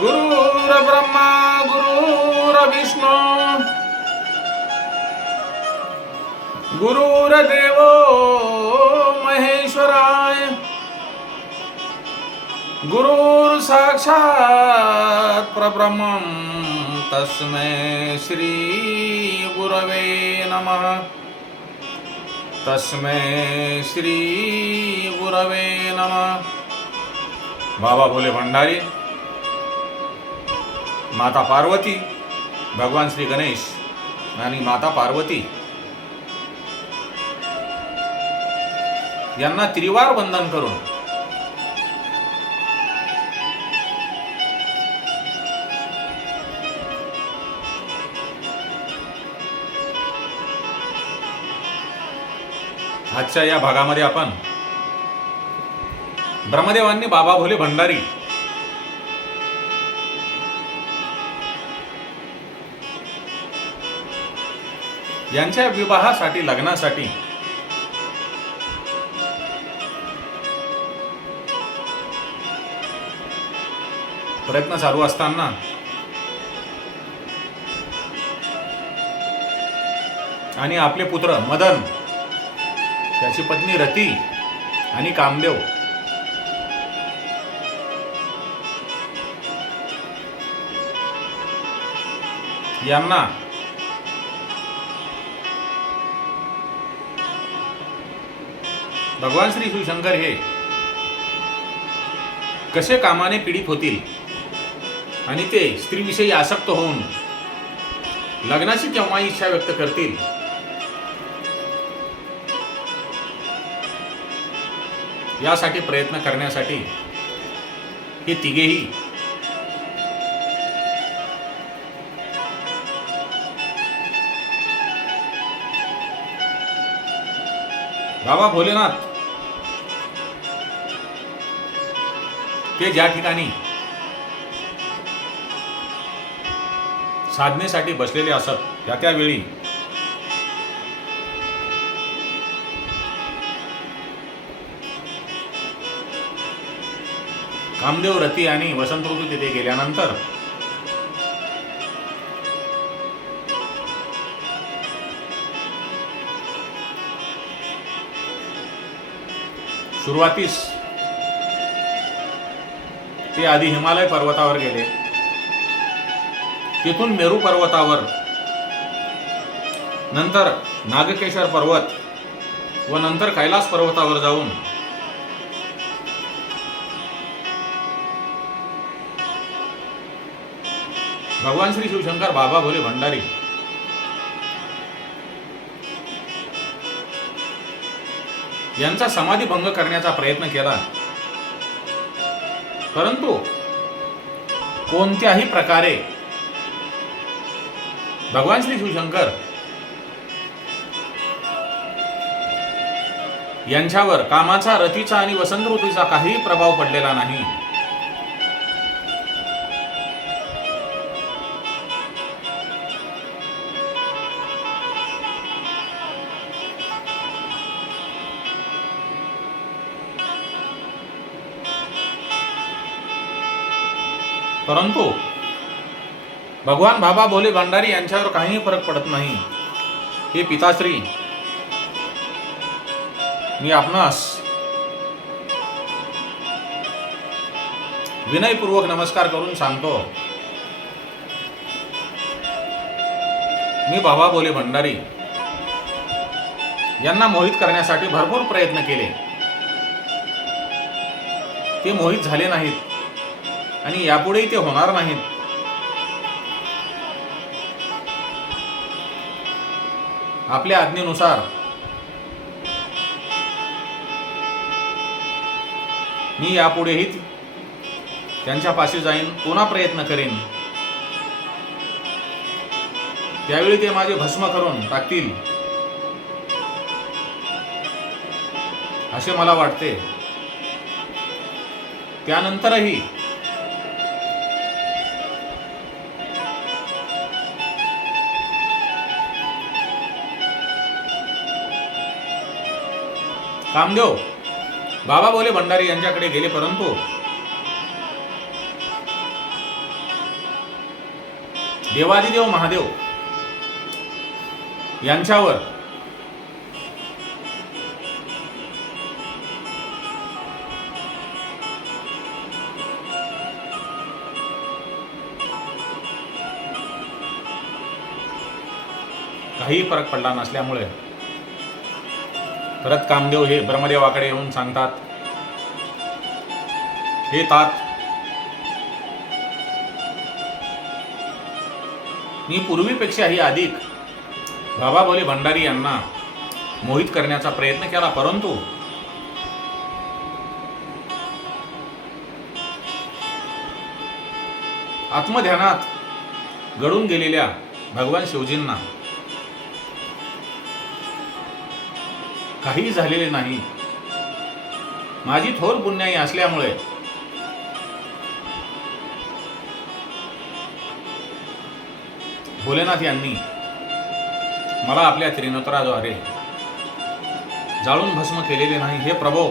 गुरुर ब्रह्मा गुरुर विष्णू गुरुर महेश्वराय गुरुर साक्षात प्रब्रह्म तस्मै श्री गुरवे नमः तस्मै श्री गुरवे नमः बाबा भोले भंडारी माता पार्वती भगवान श्री गणेश आणि माता पार्वती. यांना त्रिवार वंदन करून आजच्या या भागामध्ये आपण ब्रह्मदेवांनी बाबा भोले भंडारी यांच्या विवाहासाठी लग्नासाठी. प्रयत्न चालू असताना. आणि आपले पुत्र मदन त्याची पत्नी रती आणि कामदेव यांना भगवान श्री शिवशंकर हे कसे कामाने पीडित होतील आणि ते स्त्रीविषयी आसक्त होऊन लग्नाची केव्हा इच्छा व्यक्त करतील? यासाठी प्रयत्न करण्यासाठी हे तिघेही बाबा भोलेनाथ ते ज्या ठिकाणी साधनेसाठी बसलेले असत त्या त्यावेळी कामदेव रती आणि वसंत ऋतू तिथे गेल्यानंतर सुरुवातीस ते आधी हिमालय पर्वतावर गेले. तिथून मेरू पर्वतावर. नंतर नागकेशर पर्वत व नंतर कैलास पर्वतावर जाऊन. भगवान श्री शिवशंकर बाबा भोले भंडारी. यांचा समाधी भंग करण्याचा प्रयत्न केला. परंतु कोणत्याही प्रकारे भगवान श्री शिवशंकर यांच्यावर कामाचा रतीचा आणि वसंत ऋतूचा काही प्रभाव पडलेला नाही. परंतु भगवान बाबा बोले भंडारी यांच्यावर काहीही फरक पडत नाही. हे पिताश्री मी आपणास विनयपूर्वक नमस्कार करून सांगतो. मी बाबा बोले भंडारी यांना मोहित करण्यासाठी भरपूर प्रयत्न केले. ते मोहित झाले नाहीत. आणि यापुढेही ते होणार नाहीत. आपल्या आज्ञेनुसार. मी यापुढेही त्यांच्या पाशी जाईन पुन्हा प्रयत्न करेन. त्यावेळी ते माझे भस्म करून टाकतील. असे मला वाटते. त्यानंतरही कामदेव बाबा बोले भंडारी यांच्याकडे गेले परंतु. देवादिदेव महादेव यांच्यावर काही फरक पडला नसल्यामुळे परत कामदेव हे ब्रह्मदेवाकडे येऊन सांगतात हे तात मी पूर्वीपेक्षाही अधिक बाबा बोले भंडारी यांना मोहित करण्याचा प्रयत्न केला परंतु आत्मध्यानात घडून गेलेल्या भगवान शिवजींना काही झालेले नाही. माझी थोर पुण्याई असल्यामुळे. भोलेनाथ यांनी मला आपल्या त्रिनोत्राद्वारे जाळून भस्म केलेले नाही हे प्रभो.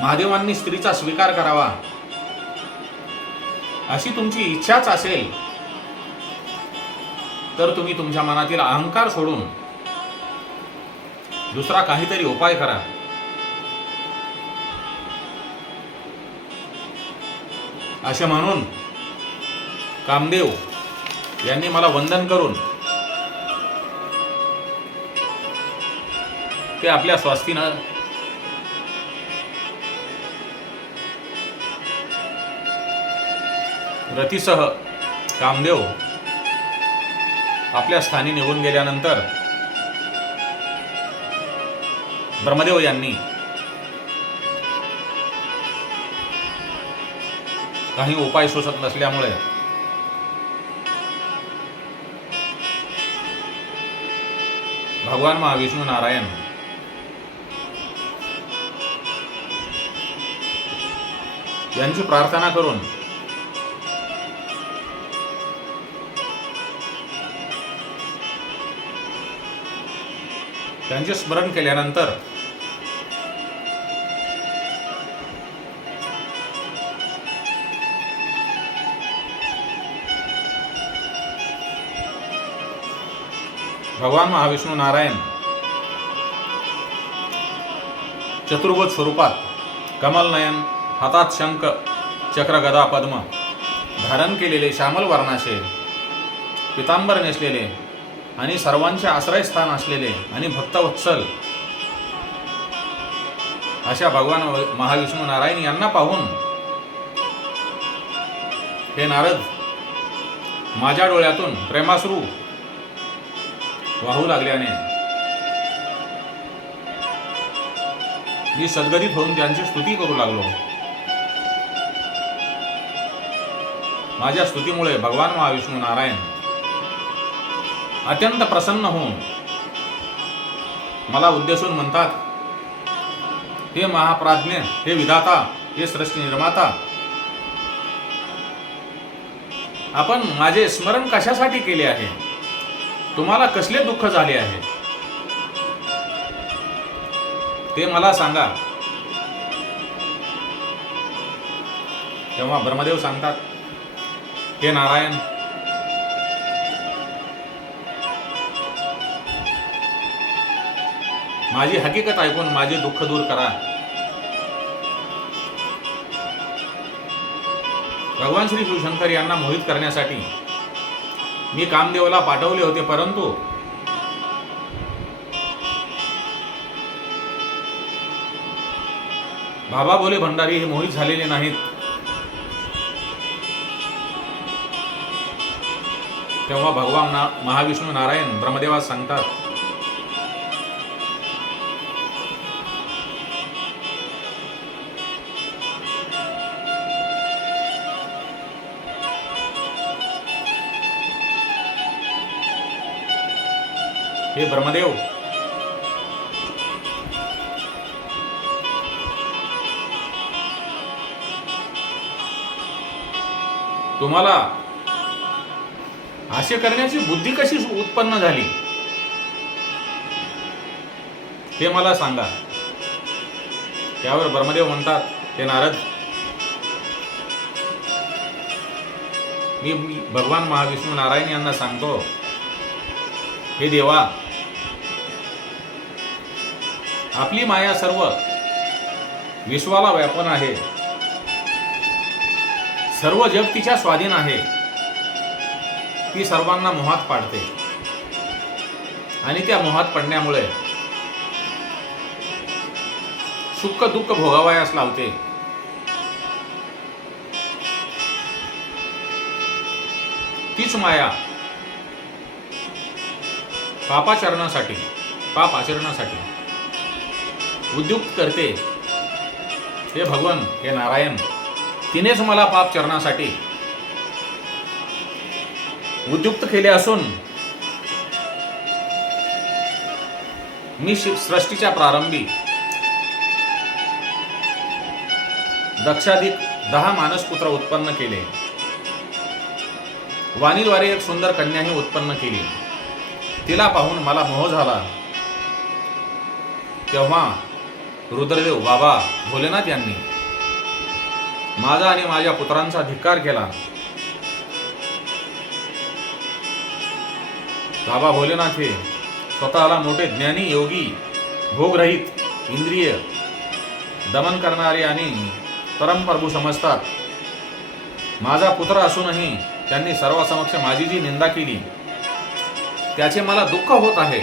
महादेवांनी स्त्रीचा स्वीकार करावा. अशी तुमची इच्छाच असेल तर तुम्ही तुमच्या मनातील अहंकार सोडून दुसरा काहीतरी उपाय करा. असे म्हणून कामदेव यांनी मला वंदन करून ते आपल्या स्वास्तीनं रतीसह कामदेव आपल्या स्थानी निघून गेल्यानंतर ब्रह्मदेव यांनी काही उपाय सुचत नसल्यामुळे भगवान महाविष्णू नारायण यांची प्रार्थना करून त्यांचे स्मरण केल्यानंतर भगवान महाविष्णू नारायण चतुर्भुज स्वरूपात कमलनयन हातात शंख चक्र गदा पद्म धारण केलेले श्यामल वर्णाचे पितांबर नेसलेले आणि सर्वांचे आश्रयस्थान असलेले आणि भक्तवत्सल अशा भगवान महाविष्णू नारायण यांना पाहून हे नारद माझ्या डोळ्यातून प्रेमाश्रू वाहू लागल्याने मी सद्गदित होऊन त्यांची स्तुती करू लागलो. माझ्या स्तुतीमुळे भगवान महाविष्णू नारायण अत्यंत प्रसन्न होऊन मला उद्देशून म्हणतात हे महाप्राज्ञ हे विधाता हे सृष्टी निर्माता आपण माझे स्मरण कशासाठी केले आहे? तुम्हाला कसले दुःख झाले आहे? ते मला सांगा. तेव्हा ब्रह्मदेव सांगतात हे नारायण माझी हकीकत ऐकून माझे दुःख दूर करा. भगवान श्री शिवशंकर यांना मोहित करण्यासाठी मी कामदेवला पाठवले होते परंतु बाबा बोले भंडारी हे मोहित झालेले नाहीत. तेव्हा भगवान ना महाविष्णू नारायण ब्रह्मदेवास सांगतात हे ब्रह्मदेव. तुम्हाला असे करण्याची बुद्धी कशी उत्पन्न झाली? ते मला सांगा. त्यावर ब्रह्मदेव म्हणतात हे नारद मी मी भगवान महाविष्णू नारायण यांना सांगतो हे देवा आपली माया सर्व विश्वाला व्यापन आहे. सर्व जग तिच्या स्वाधीन आहे. ती सर्वांना मोहात पाडते. आणि त्या मोहात पडण्यामुळे सुख दुःख भोगावयास लावते. तीच माया पापाचरणासाठी पाप आचरणासाठी उद्युक्त करते हे भगवान हे नारायण तिनेच मला पाप चरणासाठी उद्युक्त केले असून मी सृष्टीच्या प्रारंभी दक्षाधिक दहा मानसपुत्र उत्पन्न केले. वाणीद्वारे एक सुंदर कन्याही उत्पन्न केली. तिला पाहून मला मोह झाला. तेव्हा रुद्रदेव बाबा भोलेनाथ यांनी माझा आणि माझ्या पुत्रांचा धिक्कार केला. बाबा भोलेनाथ हे स्वतःला मोठे ज्ञानी योगी भोगरहित इंद्रिय दमन करणारे आणि परमप्रभू समजतात. माझा पुत्र असूनही त्यांनी सर्वासमक्ष माझी जी निंदा केली त्याचे मला दुःख होत आहे.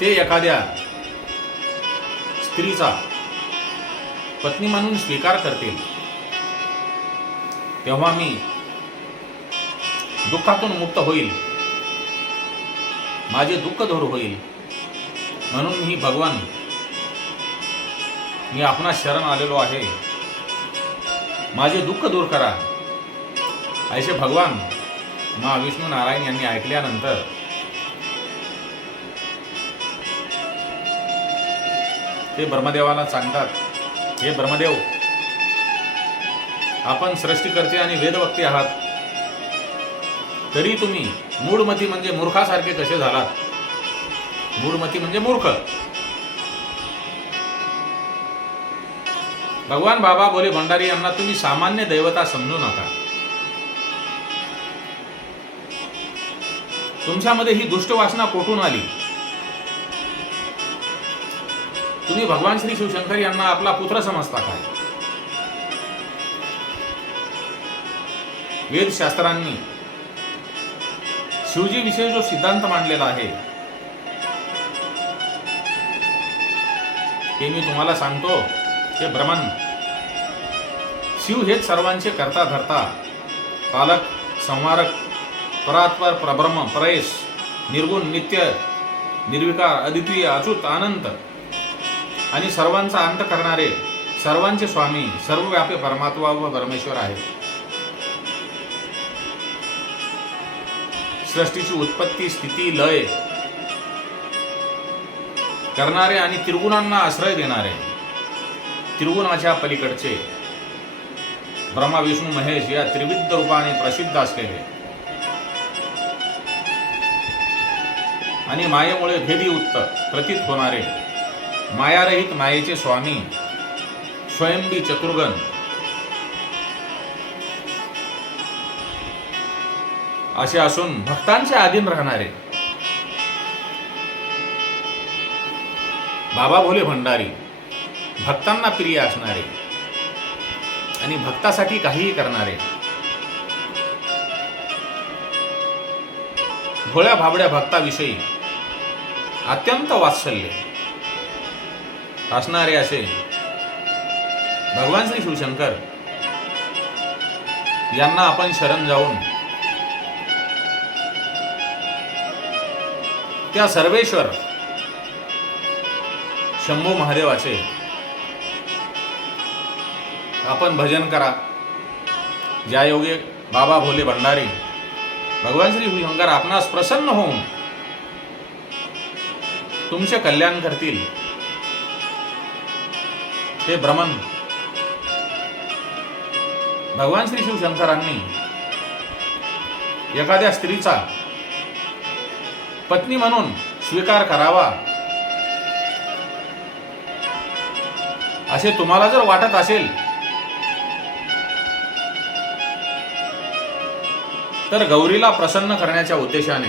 ते एखाद्या स्त्रीचा पत्नी म्हणून स्वीकार करतील. तेव्हा मी दुःखातून मुक्त होईल. माझे दुःख दूर होईल. म्हणून मी भगवान मी आपणास शरण आलेलो आहे. माझे दुःख दूर करा. असे भगवान महाविष्णू नारायण यांनी ऐकल्यानंतर ते ब्रह्मदेवाला सांगतात हे ब्रह्मदेव आपण सृष्टीकर्ते आणि वेदवक्ते आहात. तरी तुम्ही मूढमती म्हणजे मूर्खासारखे कसे झालात? मूढमती म्हणजे मूर्ख. भगवान बाबा बोले भंडारी यांना तुम्ही सामान्य दैवता समजू नका. तुमच्यामध्ये ही दुष्ट वासना कोठून आली? तुम्ही भगवान श्री शिवशंकर यांना आपला पुत्र समजता काय? वेदशास्त्रांनी शिवजीविषयी जो सिद्धांत मांडलेला आहे ते मी तुम्हाला सांगतो हे भ्रमण. शिव हेच सर्वांचे करता धरता पालक संवारक परात्पर प्रब्रह्म परेश निर्गुण नित्य निर्विकार अद्वितीय अचूत अनंत आणि सर्वांचा अंत करणारे सर्वांचे स्वामी सर्वव्यापी परमात्मा व परमेश्वर आहे सृष्टीची उत्पत्ती स्थिती लय करणारे आणि त्रिगुणांना आश्रय देणारे. त्रिगुणाच्या पलीकडचे. ब्रह्मा विष्णू महेश या त्रिविध रूपाने प्रसिद्ध असलेले. आणि मायेमुळे भेदी उत्तर प्रतीत होणारे. मायारहित मायेचे स्वामी स्वयंबी चतुर्गण. असे असून भक्तांच्या आधीन राहणारे. बाबा भोले भंडारी भक्तांना प्रिय असणारे आणि भक्तासाठी काहीही करणारे. भोळ्या भाबड्या भक्ताविषयी अत्यंत वात्सल्य. असणारे असे. भगवान श्री शिवशंकर यांना आपण शरण जाऊन त्या सर्वेश्वर शंभू महादेवाचे आपण भजन करा. ज्या योगे बाबा भोले भंडारी भगवान श्री शिवशंकर आपणास प्रसन्न होऊन तुमचे कल्याण करतील. हे भ्रमण. भगवान श्री शिवशंकरांनी एखाद्या स्त्रीचा पत्नी म्हणून स्वीकार करावा. असे तुम्हाला जर वाटत असेल तर गौरीला प्रसन्न करण्याच्या उद्देशाने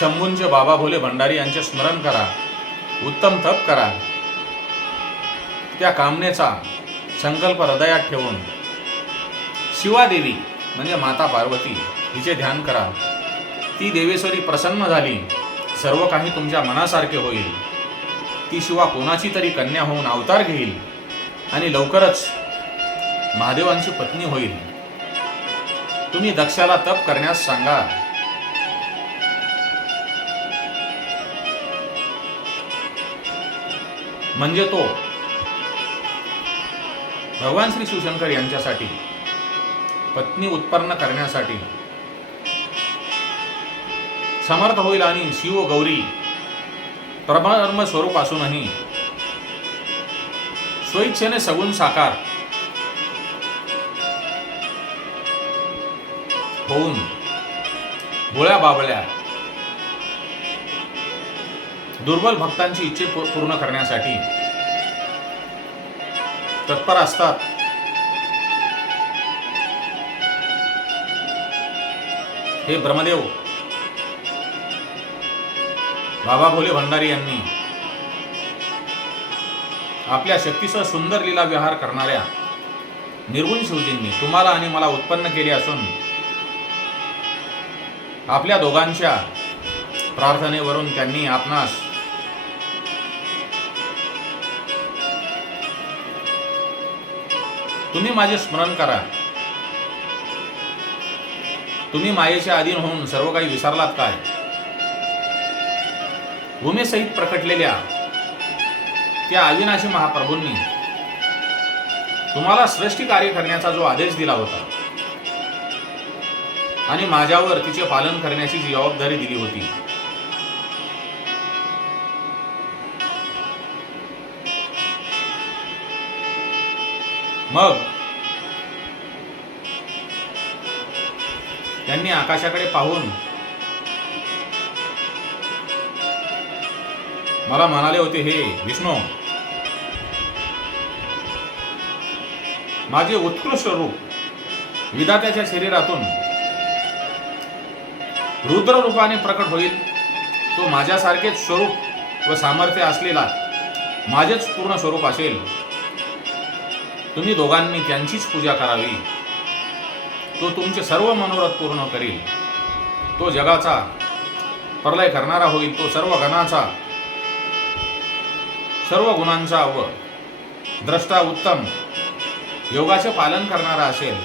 शंभूंचे बाबा भोले भंडारी यांचे स्मरण करा. उत्तम तप करा. त्या कामनेचा संकल्प हृदयात ठेवून शिवादेवी म्हणजे माता पार्वती हिचे ध्यान करा. ती देवेश्वरी प्रसन्न झाली. सर्व काही तुमच्या मनासारखे होईल. ती शिवा कोणाची तरी कन्या होऊन अवतार घेईल आणि लवकरच महादेवांची पत्नी होईल. तुम्ही दक्षाला तप करण्यास सांगा. म्हणजे तो. भगवान श्री शिवशंकर यांच्यासाठी पत्नी उत्पन्न करण्यासाठी समर्थ होईल आणि शिव गौरी परमधर्म स्वरूप असूनही स्वइच्छेने सगुण साकार होऊन भोळ्या बाबळ्या दुर्बल भक्तांची इच्छे पूर्ण करण्यासाठी तत्पर असतात. हे ब्रह्मदेव. बाबा भोले भंडारी यांनी आपल्या शक्तीसह सुंदर लीला विहार करणाऱ्या निर्गुण शिवजींनी तुम्हाला आणि मला उत्पन्न केले असून आपल्या दोघांच्या प्रार्थनेवरून त्यांनी आपणास तुम्ही माझे स्मरण करा. तुम्ही मायेचे अधीन होऊन सर्व काही विसरलात काय? भूमीसहित प्रकटलेल्या त्या अविनाशी महाप्रभूंनी तुम्हाला श्रेष्ठी कार्य करण्याचा जो आदेश दिला होता आणि माझ्यावर तिचे पालन करण्याची जी जबाबदारी दिली होती मग? त्यांनी आकाशाकडे पाहून मला म्हणाले होते हे विष्णू माझे उत्कृष्ट रूप विधात्याच्या शरीरातून रुद्र रूपाने प्रकट होईल. तो माझ्यासारखेच स्वरूप व सामर्थ्य असलेला माझेच पूर्ण स्वरूप असेल. तुम्ही दोघांनी त्यांचीच पूजा करावी. तो तुमचे सर्व मनोरथ पूर्ण करील. तो जगाचा प्रलय करणारा होईल तो सर्व गणाचा सर्व गुणांचा व द्रष्टा उत्तम योगाचे पालन करणारा असेल.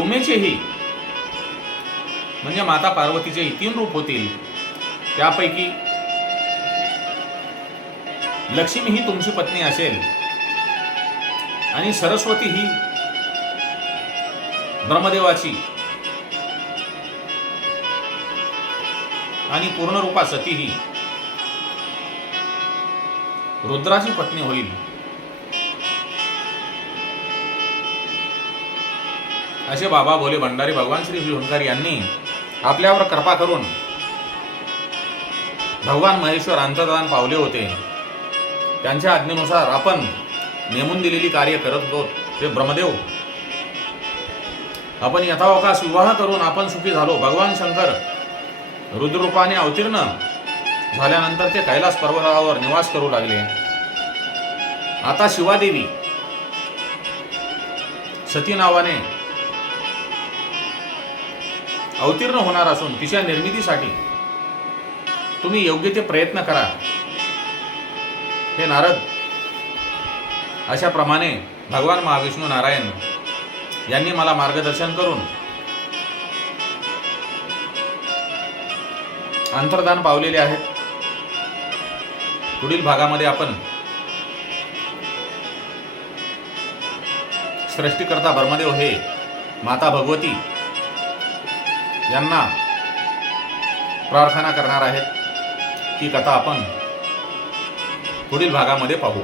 उमेचेही म्हणजे माता पार्वतीचेही तीन रूप होतील. त्यापैकी लक्ष्मी ही तुमची पत्नी असेल. आणि सरस्वती ही ब्रह्मदेवाची. आणि पूर्णरूपा सती ही. रुद्राची पत्नी होईल. असे बाबा भोले भंडारी भगवान श्री शिवशंकर यांनी आपल्यावर कृपा करून भगवान महेश्वर अंतदान पावले होते. त्यांच्या आज्ञेनुसार आपण नेमून दिलेली कार्य करत होतो. ते ब्रह्मदेव. आपण यथावकाश विवाह करून आपण सुखी झालो. भगवान शंकर रुद्ररूपाने अवतीर्ण झाल्यानंतर ते कैलास पर्वतावर निवास करू लागले. आता शिवादेवी सती नावाने अवतीर्ण होणार असून तिच्या निर्मितीसाठी तुम्ही योग्य ते प्रयत्न करा. हे नारद अशाप्रमाणे भगवान महाविष्णू नारायण यांनी मला मार्गदर्शन करून अंतर्दान पावलेले आहेत. पुढील भागामध्ये आपण सृष्टीकर्ता ब्रह्मदेव हे माता भगवती यांना प्रार्थना करणार आहेत. ती कथा आपण पुढील भागामध्ये पाहू.